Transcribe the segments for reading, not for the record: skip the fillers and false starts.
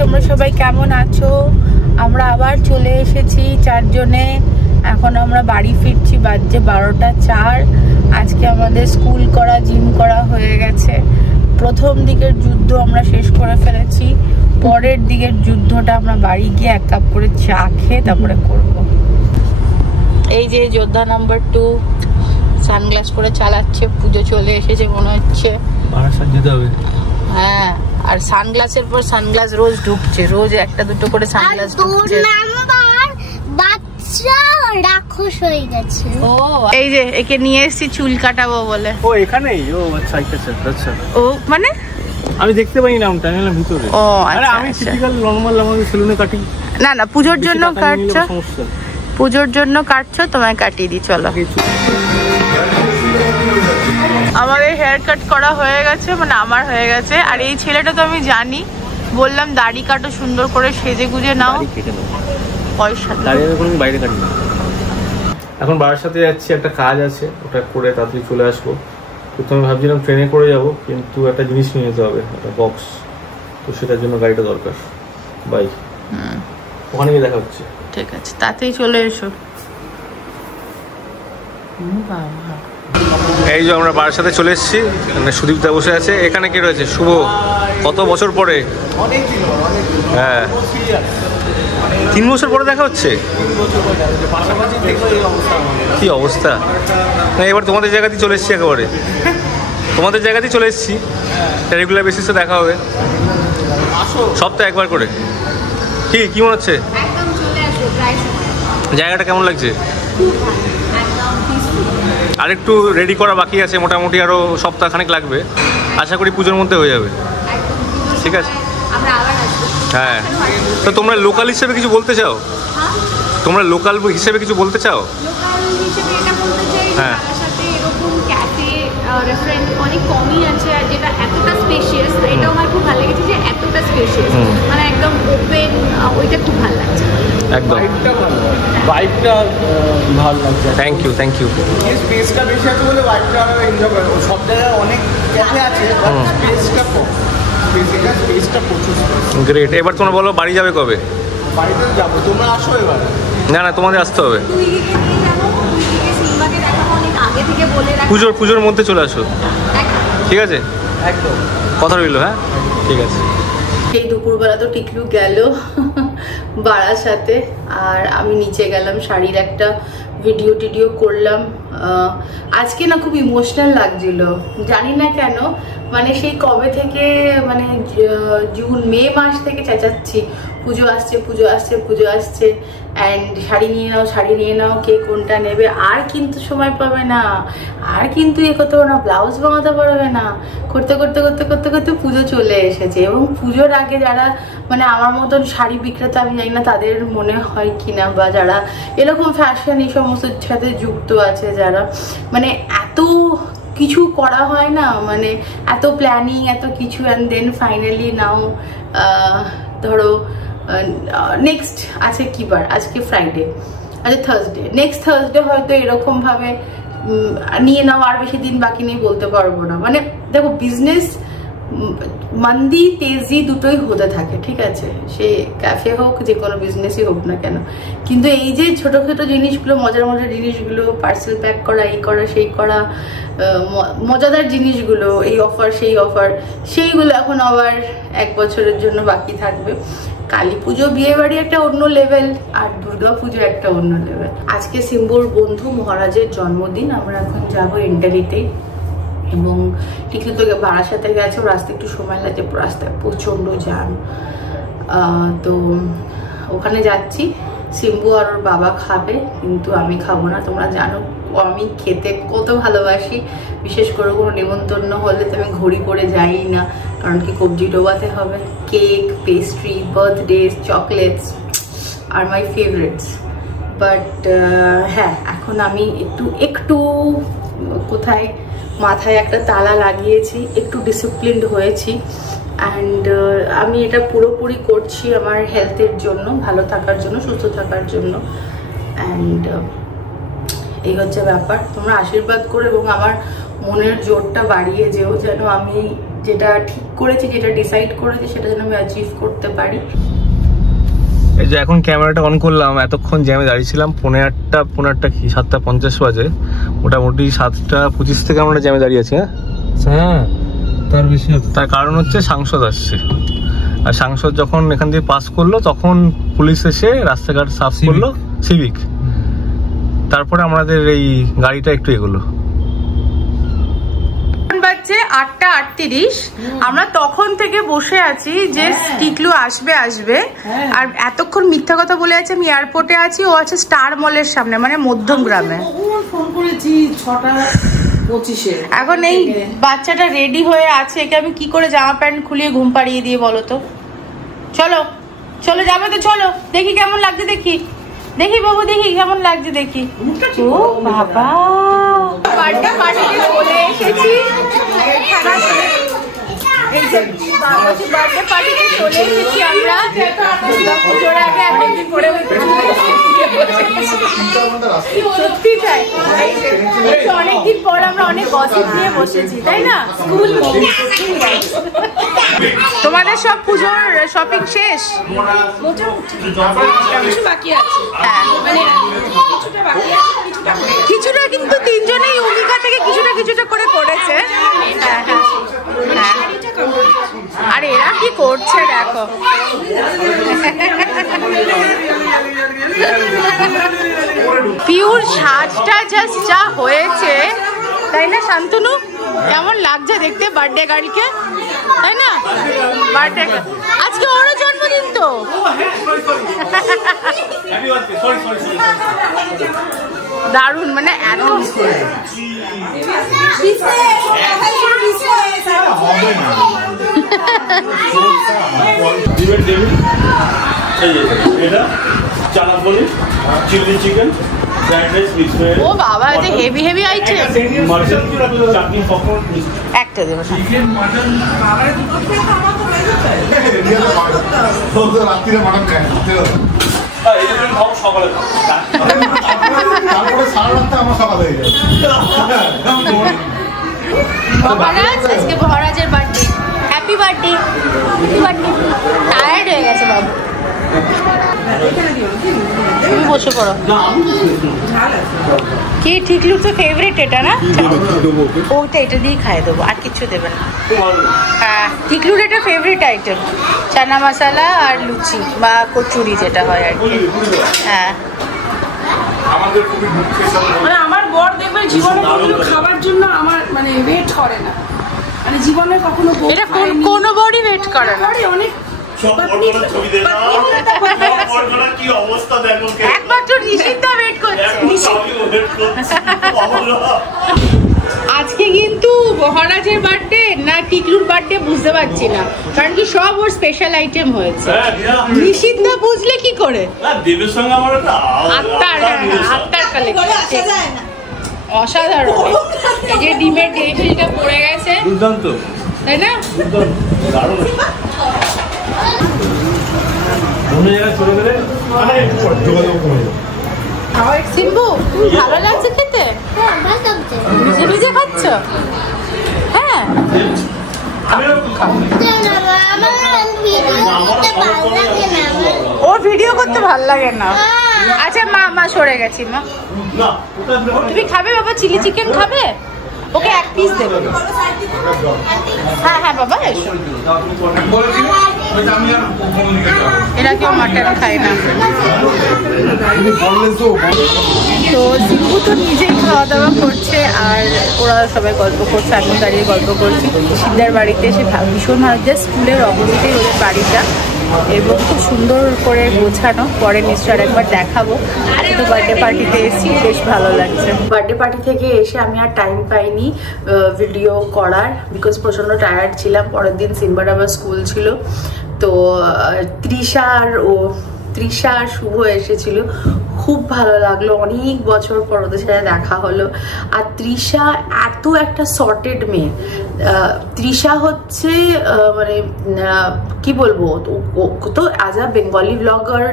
তোমরা সবাই কেমন আছো? আমরা আবার চলে এসেছি চারজনে। এখন আমরা বাড়ি ফিরছি, বাজছে 12টা 4। আজকে আমাদের স্কুল করা জিম করা হয়ে গেছে। প্রথম দিকের যুদ্ধ আমরা শেষ করে ফেলেছি, পরের দিকের যুদ্ধটা আমরা বাড়ি গিয়ে 1 কাপ করে চা খেয়ে তারপরে করব। এই যে যোদ্ধা নাম্বার 2 সানগ্লাস পরে চালাচ্ছে। পুজো চলে এসেছে মনে হচ্ছে। হ্যাঁ, আর সানগ্লাসের পর সানগ্লাস রোজ ঢুকছে, রোজ একটা দুটো করে সানগ্লাস ঢুকছে। বাচ্চা রাক্ষস হয়ে গেছে। ও এই যে একে নিয়ে এসেছি চুল কাটাবো বলে। ও এখানেই? ও আচ্ছা আচ্ছা। ও মানে আমি দেখতে পাই নামটা, আমি ভিতরে। ও আরে আমি টিপিক্যাল নরমাল আমাদের সেলুনে কাটি। না না, পুজোর জন্য কাটছো? পুজোর জন্য কাটছো, তোমায় কাটিয়ে দিই। চলো, আমাদের হেয়ার কাট করা হয়ে গেছে, মানে আমার হয়ে গেছে। আর এই ছেলেটা তো আমি জানি, বললাম দাড়ি কাটো সুন্দর করে, সেজে গুজে নাও। পয়সা বাইরে কাটি না। এখন বাবার সাথে যাচ্ছি, একটা কাজ আছে, ওটা করে তাড়াতাড়ি চলে আসবো। প্রথমে ভাবছিলাম ট্রেনে করে যাব, কিন্তু একটা জিনিস নিয়ে যেতে হবে, একটা বক্স। তো সেটার জন্য গাড়িটা দরকার। বাই, ওখানে গিয়ে দেখা হচ্ছে। ঠিক আছে, তাতেই চলে এসো। এই যে আমরা বাবার সাথে চলে এসেছি, সুদীপ দা বসে আছে। এখানে কে রয়েছে? শুভ। কত বছর পরে? হ্যাঁ, 3 বছর পরে দেখা হচ্ছে। কি অবস্থা! না, এবার তোমাদের জায়গাতেই চলে এসেছি, একেবারে তোমাদের জায়গাতেই চলে এসেছি। রেগুলার বেসিসে দেখা হবে, সপ্তাহে একবার করে। কি মনে হচ্ছে? জায়গাটা কেমন লাগছে? আরেকটু রেডি করা বাকি আছে, মোটামুটি আরও সপ্তাহখানেক লাগবে। আশা করি পুজোর মধ্যে হয়ে যাবে। ঠিক আছে, হ্যাঁ। তো তোমরা লোকাল হিসেবে কিছু বলতে চাও? তোমরা লোকাল হিসেবে কিছু বলতে চাও? হ্যাঁ, রেস্টুরেন্ট অনেক কমই আছে, আর যেটা এতটা স্পেশিয়াস, এটাও আমার খুব ভালো লেগেছে যে এতটা স্পেশিয়াস, মানে একদম ওপেন, ওইটা খুব ভালো লাগছে। একদম ভাইবটা ভালো লাগছে। Thank you. এই স্পেসটা বেশি আছে বলে ভাইবটা আমরা এনজয় করব। সব জায়গায় অনেক ক্যাফে আছে, স্পেসটা কম। স্পেসটা প্রচুর। গ্রেট। এবার তোমরা বলো বাড়ি যাবে কবে? বাড়িতে যাবো, তোমরা আসো এবার। না, তোমাদের আসতে হবে। পুজোর মধ্যে চলে আসো, ঠিক আছে? একদম কথা রইল। হ্যাঁ, ঠিক আছে। এই দুপুরবেলা তো টিকলু গেল বাড়ার সাথে, আর আমি নিচে গেলাম, শাড়ির একটা ভিডিও করলাম। আজকে না খুব ইমোশনাল লাগছিল, জানি না কেন। মানে সেই কবে থেকে, মানে মে মাস থেকে চেঁচাচ্ছি পুজো আসছে অ্যান্ড শাড়ি নিয়ে নাও, কে কোনটা নেবে। আর কিন্তু সময় পাবে না, আর কিন্তু করতে পারবে না, ব্লাউজ বানাতে পারবে না। করতে পুজো চলে এসেছে। এবং পুজোর আগে যারা, মানে আমার মতন শাড়ি বিক্রেতা, আমি জানি না তাদের মনে হয় কিনা, বা যারা এরকম ফ্যাশন এই সমস্ত সাথে যুক্ত আছে, যারা মানে এত কিছু করা হয় না, মানে এত প্ল্যানিং, এত কিছু, অ্যান্ড দেন ফাইনালি নাও ধরো নেক্সট আছে কি বার, আজকে ফ্রাইডে, আচ্ছা থার্সডে, নেক্সট থার্সডে হয়তো এরকম ভাবে নিয়ে নাও। আর বেশি দিন বাকি নেই, বলতে পারবো না। মানে দেখো, বিজনেস মন্দি তেজি দুটোই হতে থাকে, ঠিক আছে? সে ক্যাফে হোক, যে কোনো বিজনেসই হোক না কেন। কিন্তু এই যে ছোট জিনিসগুলো, মজার জিনিসগুলো, পার্সেল প্যাক করা, এই করা সেই করা, মজাদার জিনিসগুলো, এই অফার সেই অফার, সেইগুলো এখন আবার 1 বছরের জন্য বাকি থাকবে। কালী পুজো, বিয়ে বাড়ি একটা অন্য লেভেল, আর দুর্গা পুজো একটা অন্য লেভেল। আজকে সিম্বুর বন্ধু মহারাজের জন্মদিন। আমরা এখন যাবো এন্টারিতে, এবং টিকলি তো বারাসাতে গেছে, ও রাস্তায় একটু সময় লাগছে, রাস্তায় প্রচণ্ড জ্যাম। তো ওখানে যাচ্ছি। সিম্বু আর ওর বাবা খাবে, কিন্তু আমি খাবো না। তোমরা জানো আমি খেতে কত ভালোবাসি, বিশেষ করে কোনো নিমন্ত্রণ হলে তো আমি ঘড়ি করে যাই না, কারণ কি কবজি ডোবাতে হবে। কেক, পেস্ট্রি, বার্থডেজ, চকলেটস আর মাই ফেভারিটস। বাট হ্যাঁ, এখন আমি একটু কোথায় মাথায় একটা তালা লাগিয়েছি, একটু ডিসিপ্লিনড হয়েছি। অ্যান্ড আমি এটা পুরোপুরি করছি আমার হেলথের জন্য, ভালো থাকার জন্য, সুস্থ থাকার জন্য। অ্যান্ড এই হচ্ছে ব্যাপার। তোমরা আশীর্বাদ করো এবং আমার মনের জোরটা বাড়িয়ে যেও, যেন আমি যেটা ঠিক করেছি, যেটা ডিসাইড করেছি, সেটা যেন আমি অ্যাচিভ করতে পারি। এই যে এখন ক্যামেরাটা অন করলাম, এতক্ষণ জ্যামে দাঁড়িয়েছিলাম, 8:30 কি 7:50 বাজে, মোটামুটি 7:25 থেকে আমরা জ্যামে দাঁড়িয়ে আছি। হ্যাঁ, তার বেশি। তার কারণ হচ্ছে সাংসদ আসছে, আর সাংসদ যখন এখান দিয়ে পাস করলো তখন পুলিশ এসে রাস্তাঘাট সাফ করলো, সিভিক। তারপরে আমাদের এই গাড়িটা একটু এগোলো। বাজছে 8:38, আমরা তখন থেকে বসে আছি যে টিকলু আসবে আসবে, আর এতক্ষণ মিথ্যা কথা বলে আছে। আমি এয়ারপোর্টে আছি, ও আছে স্টার মলের সামনে, মানে মধ্যমগ্রামে। ফোন করেছি 6:25-এ। এখন এই বাচ্চাটা রেডি হয়ে আছে, একে আমি কি করে জামা প্যান্ট খুলিয়ে ঘুম পাড়িয়ে দিয়ে বলো তো? চলো চলো, যাবে তো চলো, দেখি কেমন লাগছে, দেখি দেখি বাবু, দেখি কেমন লাগছে, দেখি। ও বাবা, বার্থডে পার্টিতে চলে এসেছি। বার্থডে পার্টিতে চলে এসেছি আমরা পুজোর আগে। এখন সত্যি তাই, অনেকদিন পর আমরা অনেক গসিপ নিয়ে বসেছি, তাই না? স্কুল তোমাদের সব পুজোর শপিং শেষ? কিছুটা কিন্তু তিনজনেই উমিকা থেকে কিছুটা কিছুটা করে করেছে। আর এরা কি করছে দেখো। পিউর সাজটা জাস্ট যা হয়েছে, তাই না শান্তনু? কেমন লাগছে দেখতে বার্থডে গার্লকে, তাই না? বার্থডে আজকে ওরও জন্মদিন তো। দারুণ, মানে এত ও বাবা, যে হেভি হেভি আইটেম। একটা দেবো মহারাজ। আজকে মহারাজের বার্থডে। Happy birthday. টায়ার্ড হয়ে গেছে বাবু, তুমি বসে পড়ো। কি টিকলু তো ফেভারিট এটা না? ওটা এটা দিয়ে খাইয়ে দেবো, আর কিছু দেবে না। হ্যাঁ, টিকলুর এটা ফেভারিট আইটেম, চানা মশলা আর লুচি বা কচুরি যেটা হয় আর কি। হ্যাঁ, মানে আমার বর দেখবে জীবনে কখনো খাবার জন্য আমার মানে ওয়েট করে না, মানে জীবনে কখনো এটা কোনো বডি ওয়েট করে না। অনেক একমাত্র নিষিদ্ধা ওয়েট করছে। আজকে কিন্তু মহারাজের বার্থডে না টিকলুর বার্থডে বুঝতে পারছি না, কারণ কি সব ওর স্পেশাল আইটেম হয়েছে। নিষিদ্ধা বুঝলে কি করে? আত্মার কালেকশন অসাধারণ। এই যে ডিমের ডেলিভারিটা পড়ে গেছে, তাই না? সিম্বু, তুমি ভালো লাগছে খেতে? ভিজে ভিজে খাচ্ছ? হ্যাঁ, ওর ভিডিও করতে ভালো লাগে না। আচ্ছা মা সরে গেছি। মা তুমি খাবে বাবা? চিলি চিকেন খাবে? ওকে এক পিস দেবে। হ্যাঁ হ্যাঁ বাবা, এসো। এরা কেউ মাটন খায় না। তো সিম্বু তো নিজেই খাওয়া দাওয়া করছে, আর ওরা সবাই গল্প করছে, আমি দাঁড়িয়ে গল্প করছি। সিদ্ধার বাড়িতে এসে ভীষণ ভালো, জাস্ট স্কুলের অপোজিটেই ওদের বাড়িটা, এবং খুব সুন্দর করে গোছানো। পরে নিশ্চয় একবার দেখাবো। আজকে তো বার্থডে পার্টিতে এসেছি, বেশ ভালো লাগছে। বার্থডে পার্টি থেকে এসে আমি আর টাইম পাইনি ভিডিও করার, বিকজ প্রচণ্ড টায়ার্ড ছিলাম। পরের দিন সিম্বার আবার স্কুল ছিল। তো তৃষা আর শুভ এসেছিল, খুব ভালো লাগলো। অনেক বছর পর ওদের সাথে দেখা হলো। আর তৃষা এত একটা সর্টেড মেয়ে। তৃষা হচ্ছে মানে কি বলবো, তো as a Bengali blogger,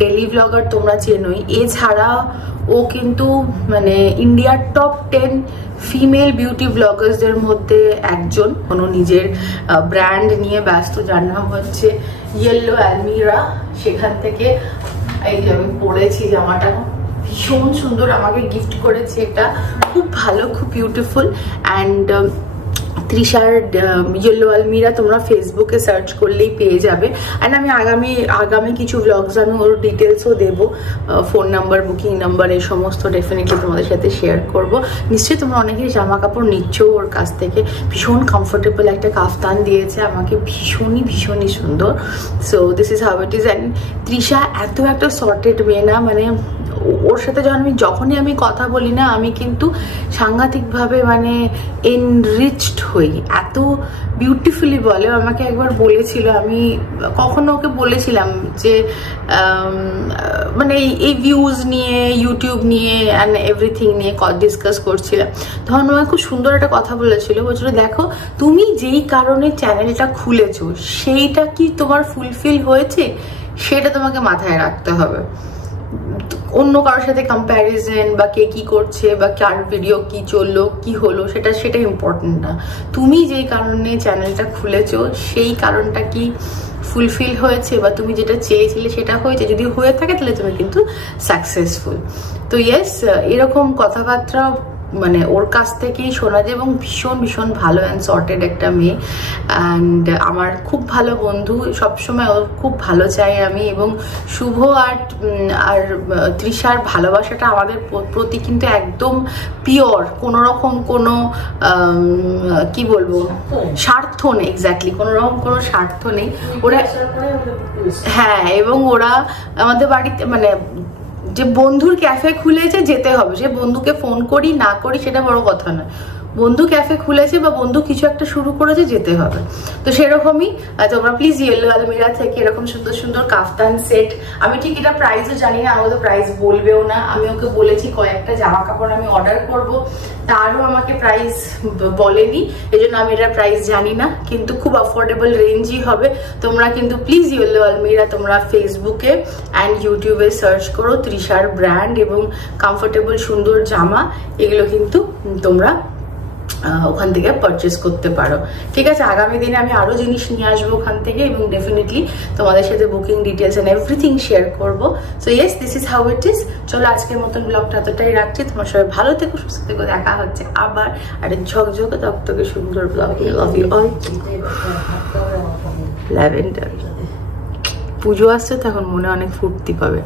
daily blogger তোমরা চেনোই। এছাড়া ও কিন্তু মানে ইন্ডিয়ার টপ 10 ফিমেল বিউটি ব্লগার্সদের মধ্যে একজন, কোনো নিজের ব্র্যান্ড নিয়ে ব্যস্ত, যার নাম হচ্ছে ইয়েলো অ্যালমিরা। সেখান থেকে এই যে আমি পরেছি জামাটা, ভীষণ সুন্দর, আমাকে গিফট করেছে এটা, খুব ভালো, খুব বিউটিফুল। অ্যান্ড তৃষার ইয়েলো আলমিরা তোমরা ফেসবুকে সার্চ করলেই পেয়ে যাবে। অ্যান্ড আমি আগামী কিছু ব্লগস আমি ওর ডিটেলসও দেবো, ফোন নাম্বার, বুকিং নাম্বার, এই সমস্ত ডেফিনেটলি তোমাদের সাথে শেয়ার করব। নিশ্চয়ই তোমরা অনেকেই জামা কাপড় নিচ্ছ ওর কাছ থেকে। ভীষণ কমফোর্টেবল একটা কাফতান দিয়েছে আমাকে, ভীষণই সুন্দর। So this is how it is. And Trisha এত একটা সর্টেড মেয়ে না, মানে ওর সাথে যখনই আমি কথা বলি না, আমি কিন্তু সাংঘাতিকভাবে মানে এনরিচড হই, এত বিউটিফুলি বলে। আমাকে একবার বলেছিল, আমি কখনো ওকে বলেছিলাম যে মানে এই ভিউজ নিয়ে, ইউটিউব নিয়ে অ্যান্ড এভরিথিং নিয়ে ডিসকাস করছিলাম, তখন আমাকে খুব সুন্দর একটা কথা বলেছিল। বলছিল, দেখো তুমি যেই কারণে চ্যানেলটা খুলেছো সেইটা কি তোমার ফুলফিল হয়েছে, সেটা তোমাকে মাথায় রাখতে হবে। অন্য কারোর সাথে কম্প্যারিজন বা কে কি করছে বা কার ভিডিও কি চললো কি হলো সেটা ইম্পর্টেন্ট না। তুমি যেই কারণে চ্যানেলটা খুলেছো সেই কারণটা কি ফুলফিল হয়েছে বা তুমি যেটা চেয়েছিলে সেটা হয়েছে, যদি হয়ে থাকে তাহলে তুমি কিন্তু সাকসেসফুল। তো ইয়েস, এরকম কথাবার্তা মানে ওর কাছ থেকেই শোনা যায়, এবং ভীষণ ভালো অ্যান্ড সর্টেড একটা মেয়ে। অ্যান্ড আমার খুব ভালো বন্ধু, সবসময় ওর খুব ভালো চাই আমি। এবং শুভ আর তৃষার ভালোবাসাটা আমাদের প্রতি কিন্তু একদম পিওর, কোনো রকম কোনো কি বলবো স্বার্থ নেই, এক্স্যাক্টলি কোনো রকম কোনো স্বার্থ নেই ওরা। হ্যাঁ, এবং ওরা আমাদের বাড়িতে মানে যে বন্ধুর ক্যাফে খুলেছে যেতে হবে, সে বন্ধুকে ফোন করি না করি সেটা বড় কথা না, বন্ধু ক্যাফে খুলেছে বা বন্ধু কিছু একটা শুরু করেছে যেতে হবে। তো সেরকমই তোমরা প্লিজ ইয়েলো আলমিরা থেকে এরকম সুন্দর কাফতান সেট, আমি ঠিক এটা প্রাইসও জানি না, আমাকে তো প্রাইস বলবেও না। আমি ওকে বলেছি কয়েকটা জামা কাপড় আমি অর্ডার করব, তারও আমাকে প্রাইস বলেনি, এই জন্য আমি এটার প্রাইস জানি না, কিন্তু খুব অ্যাফোর্ডেবল রেঞ্জই হবে। তোমরা কিন্তু প্লিজ ইয়েলো আলমিরা তোমরা ফেসবুকে অ্যান্ড ইউটিউবে সার্চ করো, তৃষার ব্র্যান্ড এবং কমফোর্টেবল সুন্দর জামা, এগুলো কিন্তু তোমরা ওখান থেকে পারচেস করতে পারো। ঠিক আছে, আগামী দিনে আমি আরো জিনিস নিয়ে আসবো ওখান থেকে, এবং ডেফিনেটলি তোমাদের সাথে booking details and everything share করবো। So yes, this is how it is. চলো আজকের মতন ব্লগটা এতটাই রাখছি, তোমার সবাই ভালো থেকো, সুস্থ থেকো, দেখা হচ্ছে আবার একটা ঝকঝকে তকতকে সুন্দর blog. Love you all. Lavender Pujo আসছে তো এখন মনে অনেক ফুর্তি পাবে।